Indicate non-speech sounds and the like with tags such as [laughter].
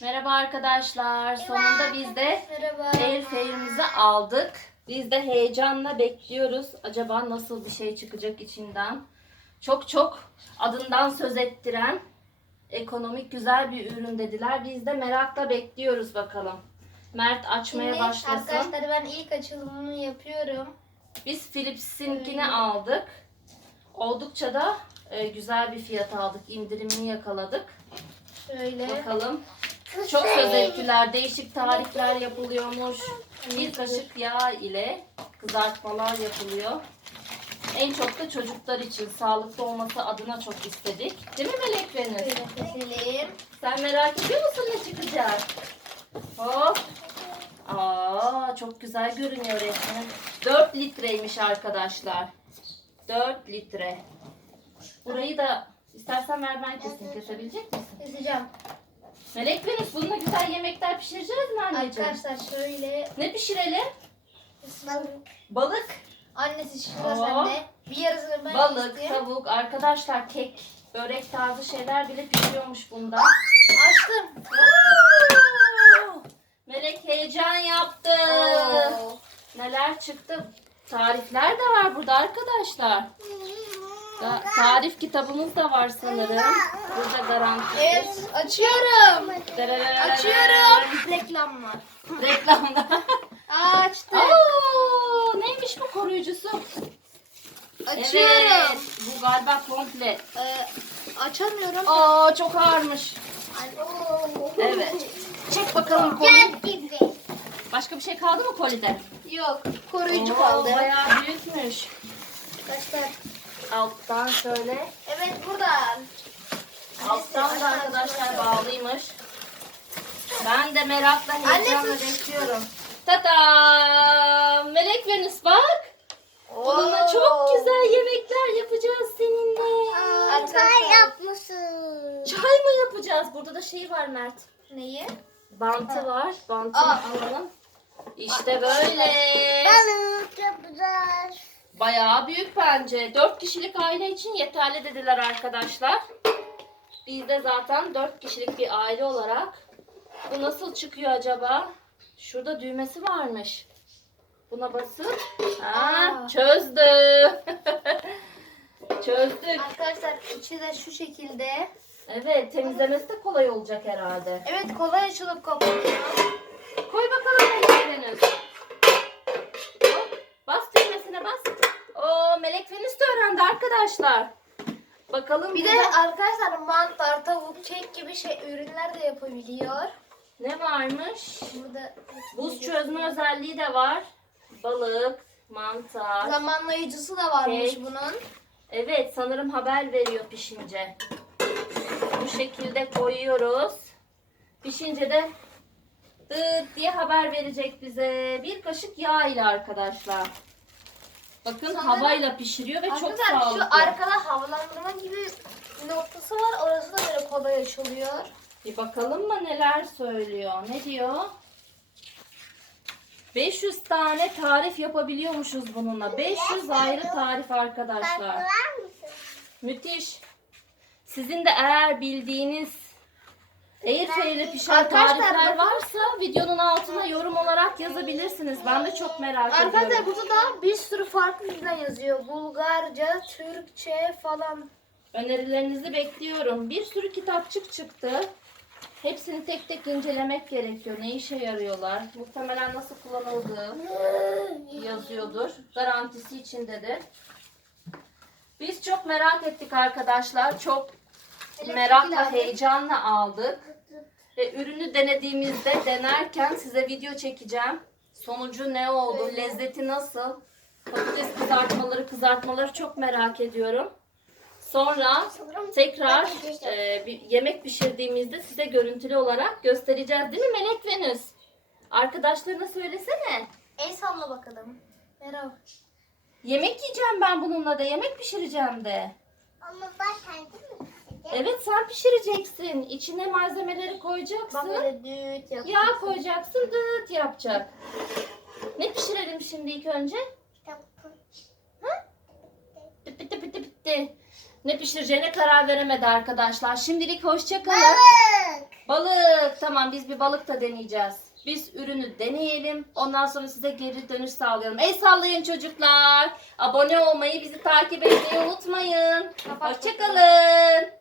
Merhaba arkadaşlar. Sonunda biz de Merhaba. Airfryer'imizi aldık. Biz de heyecanla bekliyoruz. Acaba nasıl bir şey çıkacak içinden? Çok çok adından söz ettiren ekonomik güzel bir ürün dediler. Biz de merakla bekliyoruz bakalım. Mert açmaya Şimdi başlasın. Arkadaşlar ben ilk açılımını yapıyorum. Biz Philips'inkini aldık. Oldukça da e, güzel bir fiyat aldık. İndirimini yakaladık. Şöyle. Bakalım. Çok söz ettiler. Değişik tarifler yapılıyormuş. Bir kaşık yağ ile kızartmalar yapılıyor. En çok da çocuklar için sağlıklı olması adına çok istedik. Değil mi Melek keselim. Sen merak ediyor musun ne çıkacak? Hop. Aa, çok güzel görünüyor resmen. 4 litreymiş arkadaşlar. 4 litre. Burayı da istersen ver ben keseyim. Kesebilecek misin? Keseceğim. Melek Venüs bununla güzel yemekler pişireceğiz mi anneciğim? Arkadaşlar şöyle. Ne pişirelim? Balık. Balık. Annesi Oo. sende. Bir yarısını ben Balık, kestim. tavuk, arkadaşlar kek, börek tarzı şeyler bile pişiyormuş bunda. Açtım. Melek heyecan yaptı. Oo. Neler çıktı? Tarifler de var burada arkadaşlar. Da- tarif kitabımız da var sanırım. Burada garanti. Evet açıyorum. Açıyorum. Reklamlar. Reklamda. Açtım. Oo, neymiş bu koruyucusu? Açıyorum. Evet, bu galiba komple. Ee, açamıyorum. Aa çok ağırmış. Evet. Çek bakalım koli. gibi. Başka bir şey kaldı mı kolide? Yok. Koruyucu Oo, kaldı. Bayağı büyükmüş. Arkadaşlar. Alttan şöyle. Evet buradan. Alttan da arkadaşlar bağlıymış. Ben de merakla heyecanla bekliyorum. Tada! Melek Venüs bak. Bununla çok güzel yemekler yapacağız seninle. Arkadaşlar. yapmışsın. Çay mı yapacağız? Burada da şey var Mert. Neyi? Bantı var. Bantı Aa. alalım. İşte böyle. Balık yapacağız. Bayağı büyük bence. 4 kişilik aile için yeterli dediler arkadaşlar. Biz de zaten 4 kişilik bir aile olarak. Bu nasıl çıkıyor acaba? Şurada düğmesi varmış. Buna basıp ha, çözdü. [laughs] Çözdük. Arkadaşlar içi de şu şekilde. Evet temizlemesi de kolay olacak herhalde. Evet kolay açılıp kapanıyor. Koy bakalım Melek Venüs. Hop, Bas düğmesine bas. Oo Melek Venüs de öğrendi arkadaşlar. Bakalım Bir de burada arkadaşlar mantar, tavuk, kek gibi şey ürünler de yapabiliyor. ne varmış? Burada Buz çözme özelliği de var. Balık, mantar. zamanlayıcısı da varmış Kek. bunun. Evet sanırım haber veriyor pişince. Bu şekilde koyuyoruz. Pişince de dıt diye haber verecek bize. Bir kaşık yağ ile arkadaşlar. Bakın Sanırım- havayla pişiriyor ve çok Arkadaşlar sağlıklı. şu arkada havalandırma gibi bir noktası var. Orası da böyle kolay açılıyor. Bir bakalım mı neler söylüyor. Ne diyor? 500 tane tarif yapabiliyormuşuz bununla. 500 ayrı tarif arkadaşlar. Mısın? Müthiş. Sizin de eğer bildiğiniz Airfryer'le pişen Arkadaşlar tarifler bakın. varsa videonun altına yorum olarak yazabilirsiniz. Ben de çok merak Arkadaşlar ediyorum. burada da bir sürü farklı dilden yazıyor. Bulgarca, Türkçe falan. Önerilerinizi bekliyorum. Bir sürü kitapçık çıktı. Hepsini tek tek incelemek gerekiyor. Ne işe yarıyorlar? Muhtemelen nasıl kullanıldığı [laughs] yazıyordur. Garantisi içindedir. Biz çok merak ettik arkadaşlar. Çok merakla, heyecanla aldık. Ve ürünü denediğimizde denerken size video çekeceğim. Sonucu ne oldu? Lezzeti nasıl? Patates kızartmaları, kızartmaları çok merak ediyorum. Sonra tekrar e, bir yemek pişirdiğimizde size görüntülü olarak göstereceğiz değil mi Melek Venüs? Arkadaşlarına söylesene. El salla bakalım. Merhaba. Yemek yiyeceğim ben bununla da. Yemek pişireceğim de. Ama ben kendim mi? Evet sen pişireceksin. İçine malzemeleri Bak koyacaksın. böyle düğüt yap. Yağ koyacaksın. Dıt yapacak. Ne pişirelim şimdi ilk önce? Tavuk. Bitti bitti bitti bitti. Ne pişireceğine karar veremedi arkadaşlar. Şimdilik hoşça kalın. Balık. Balık. Tamam biz bir balık da deneyeceğiz. Biz ürünü deneyelim. Ondan sonra size geri dönüş sağlayalım. El sallayın çocuklar. Abone olmayı, bizi takip etmeyi unutmayın. Hoşçakalın.